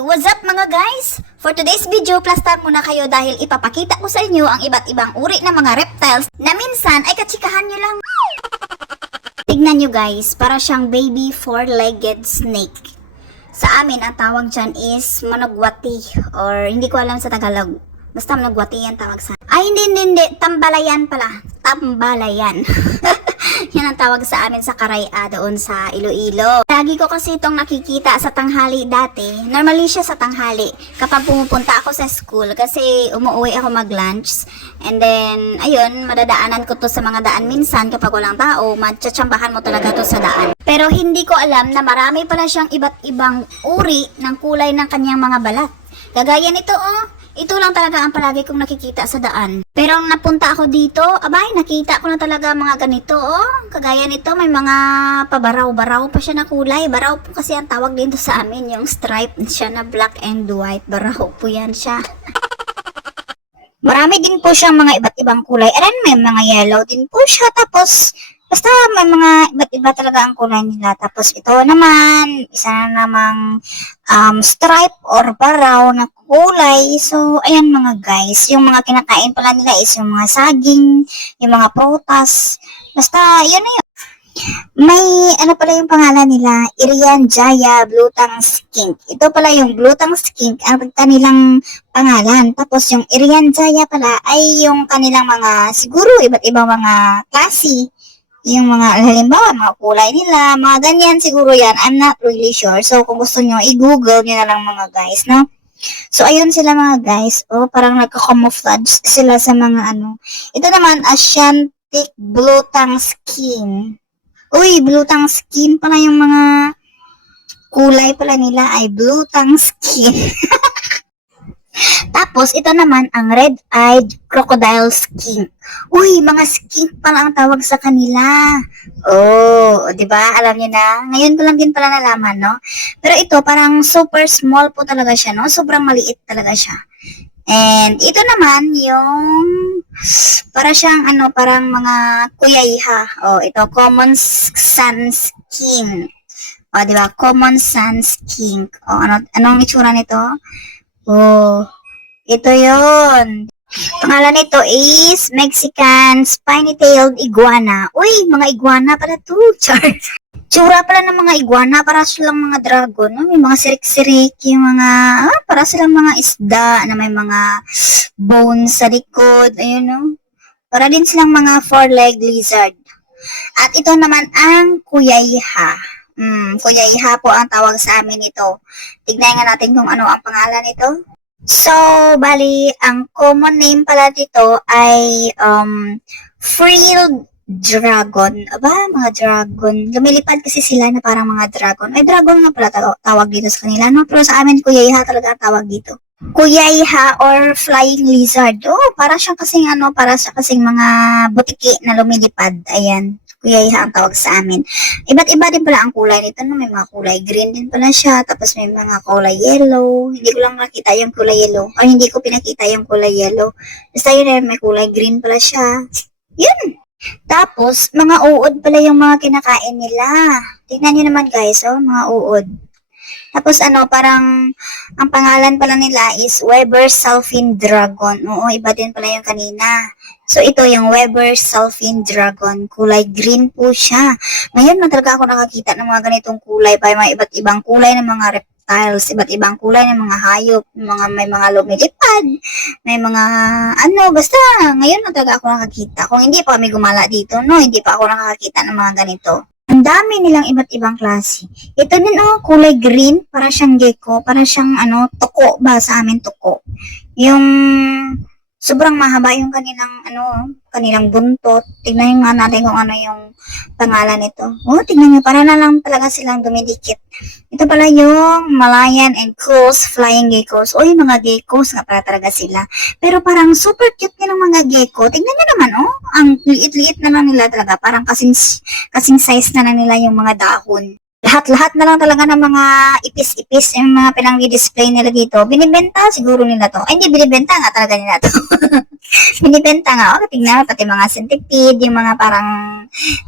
What's up mga guys? For today's video, plaster muna kayo dahil ipapakita ko sa inyo ang iba't ibang uri ng mga reptiles na minsan ay katsikahan nyo lang. Tignan nyo guys, para siyang baby four-legged snake. Sa amin, ang tawag dyan is manugwati or hindi ko alam sa Tagalog. Basta manugwati yan tawag sa... Ay, hindi. Tambalayan pala. Tambalayan. Yan ang tawag sa amin sa Karaya doon sa Iloilo. Lagi ko kasi itong nakikita sa tanghali dati. Normally siya sa tanghali. Kapag pumupunta ako sa school kasi umuwi ako mag-lunch. And then, ayun, madadaanan ko to sa mga daan minsan kapag walang tao. Matsyatsambahan mo talaga to sa daan. Pero hindi ko alam na marami pala siyang iba't ibang uri ng kulay ng kanyang mga balat. Kagaya nito ito lang talaga ang palagi kong nakikita sa daan. Pero nung napunta ako dito, abay, nakita ko na talaga mga ganito, Kagaya nito, may mga pabaraw-baraw pa siya na kulay. Baraw po kasi ang tawag dito sa amin, yung stripe siya na black and white. Baraw po yan siya. Marami din po siyang mga iba't ibang kulay. Ayan, may mga yellow din po siya. Tapos, basta may mga iba't iba talaga ang kulay nila. Tapos ito naman, isa na namang stripe or baraw na kulay. So, ayan mga guys. Yung mga kinakain pala nila is yung mga saging, yung mga prutas. Basta, yun na yun. May, ano pala yung pangalan nila? Irian Jaya Bluetongue Skink. Ito pala yung Bluetongue Skink, ang kanilang pangalan. Tapos yung Irian Jaya pala ay yung kanilang mga, siguro iba't ibang mga klase. Yung mga, halimbawa, mga kulay nila, mga ganyan siguro yan. I'm not really sure. So, kung gusto nyo, i-google nyo na lang mga guys, no? So, ayun sila mga guys. Parang nagka-camouflage sila sa mga ano. Ito naman, Asiatic Bluetongue Skin. Uy, Bluetongue Skin pala yung mga kulay pala nila ay Bluetongue Skin. Tapos, ito naman ang red-eyed crocodile skink. Uy, mga skink pala ang tawag sa kanila. Di ba? Alam niyo na. Ngayon ko lang din pala nalaman, no? Pero ito, parang super small po talaga siya, no? Sobrang maliit talaga siya. And ito naman yung para siyang parang mga kuyayha. Ito, common sun skink. Di ba? Common sun skink. Anong itsura nito? Ito yon. Pangalan nito is Mexican Spiny-tailed Iguana. Uy, mga iguana pala to. Tsura pala ng mga iguana, para silang mga dragon. No? May mga sirik-sirik, yung mga, para silang mga isda na may mga bones sa likod. Ayun, no? Para din silang mga four-legged lizard. At ito naman ang kuyayha. Kuyayha po ang tawag sa amin ito. Tignan nga natin kung ano ang pangalan nito. So, bali, ang common name pala dito ay frilled dragon. Mga dragon. Lumilipad kasi sila na parang mga dragon. Ay, dragon nga pala tawag dito sa kanila, no? Pero sa amin, kuyayha talaga ang tawag dito. Kuyayha or flying lizard. Para siyang kasing mga butiki na lumilipad. Ayan. Kuyayha ang tawag sa amin. Iba't iba din pala ang kulay nito. No? May mga kulay green din pala siya. Tapos may mga kulay yellow. Hindi ko lang nakita yung kulay yellow. O hindi ko pinakita yung kulay yellow. Basta yun may kulay green pala siya. Yun. Tapos, mga uod pala yung mga kinakain nila. Tignan nyo naman guys, mga uod. Tapos parang, ang pangalan pala nila is Weber Sulfin Dragon. Iba din pala yung kanina. So, ito yung Weber Sulfin Dragon. Kulay green po siya. Ngayon, talaga ako nakakita ng mga ganitong kulay pa. May iba't ibang kulay ng mga reptiles, iba't ibang kulay ng mga hayop, may mga lumilipad, may mga, basta, ngayon talaga ako nakakita. Kung hindi pa kami gumala dito, no, hindi pa ako nakakita ng mga ganito. Ang dami nilang iba't ibang klase. Ito din, kulay green, para siyang gecko, para siyang, tuko ba sa amin, tuko. Yung, sobrang mahaba yung kanilang buntot. Tignan nga natin kung ano yung pangalan nito. Tignan nyo, para na lang talaga silang dumidikit. Ito pala yung Malayan and Coast Flying Geckos. Mga geckos nga pala talaga sila. Pero parang super cute nilang mga gecko. Tignan nyo naman, ang liit-liit na lang nila talaga. Parang kasing size na lang nila yung mga dahon. Lahat na lang talaga ng mga ipis-ipis yung mga pinang-display nila dito. Binibenta siguro nila to. Ay, hindi, binibenta nga talaga nila to. Binibenta nga. Tingnan, pati mga centipede, yung mga parang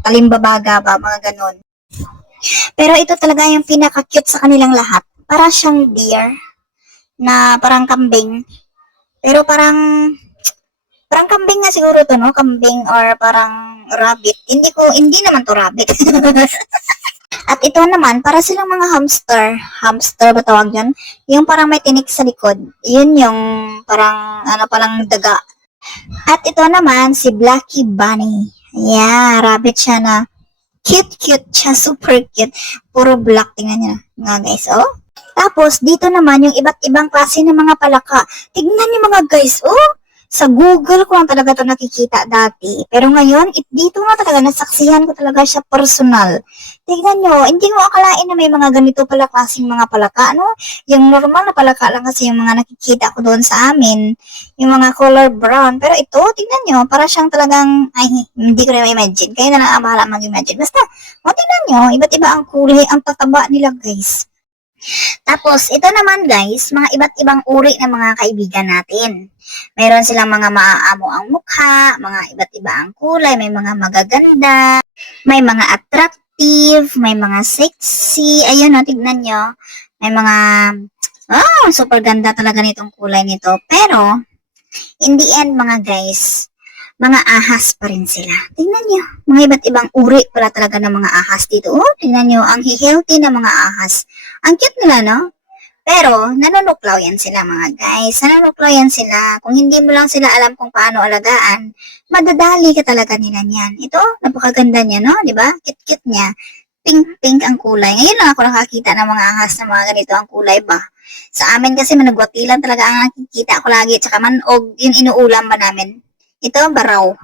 talimbabaga ba, mga ganon. Pero ito talaga yung pinaka-cute sa kanilang lahat. Para siyang deer. na parang kambing. Pero parang kambing nga siguro to, no? Kambing or parang rabbit. Hindi naman to rabbit. At ito naman, para silang mga hamster. Hamster ba tawag yun? Yung parang may tinik sa likod. Yun yung parang, palang daga. At ito naman, si Blacky Bunny. Yeah, rabbit siya na cute siya. Super cute. Puro black. Tingnan nyo nga guys, oh. Tapos, dito naman, yung iba't ibang klase ng mga palaka. Tignan niyo mga guys, oh. Sa Google ko lang talaga ito nakikita dati. Pero ngayon, dito nga talaga, nasaksihan ko talaga siya personal. Tignan nyo, hindi mo akalain na may mga ganito pala klaseng mga palaka, no? Yung normal na palaka lang kasi yung mga nakikita ko doon sa amin. Yung mga color brown. Pero ito, tignan nyo, para siyang talagang, ay, hindi ko na imagine. Kaya na lang ang bahala mag-imagine. Basta, tignan nyo, iba't iba ang kulay, ang tataba nila, guys. Tapos, ito naman guys, mga iba't ibang uri ng mga kaibigan natin. Meron silang mga maaamo ang mukha, mga iba't iba ang kulay, may mga magaganda, may mga attractive, may mga sexy. Ayun o, tignan nyo. May mga, super ganda talaga nitong kulay nito. Pero, in the end mga guys, mga ahas pa rin sila. Tingnan nyo, mga iba't ibang uri pala talaga ng mga ahas dito. Oh, tingnan nyo, ang healthy na mga ahas. Ang cute nila, no? Pero, nanunuklaw yan sila mga guys. Nanunuklaw yan sila. Kung hindi mo lang sila alam kung paano alagaan, madadali ka talaga nila niyan. Ito, napakaganda niya, no? Diba? Cute-cute niya. Pink-pink ang kulay. Ngayon lang ako nakakita ng mga ahas na mga ganito ang kulay ba? Sa amin kasi managwatilan talaga ang nakikita ko lagi. Tsaka manog, yung inuulam ba namin. Ito, baraw.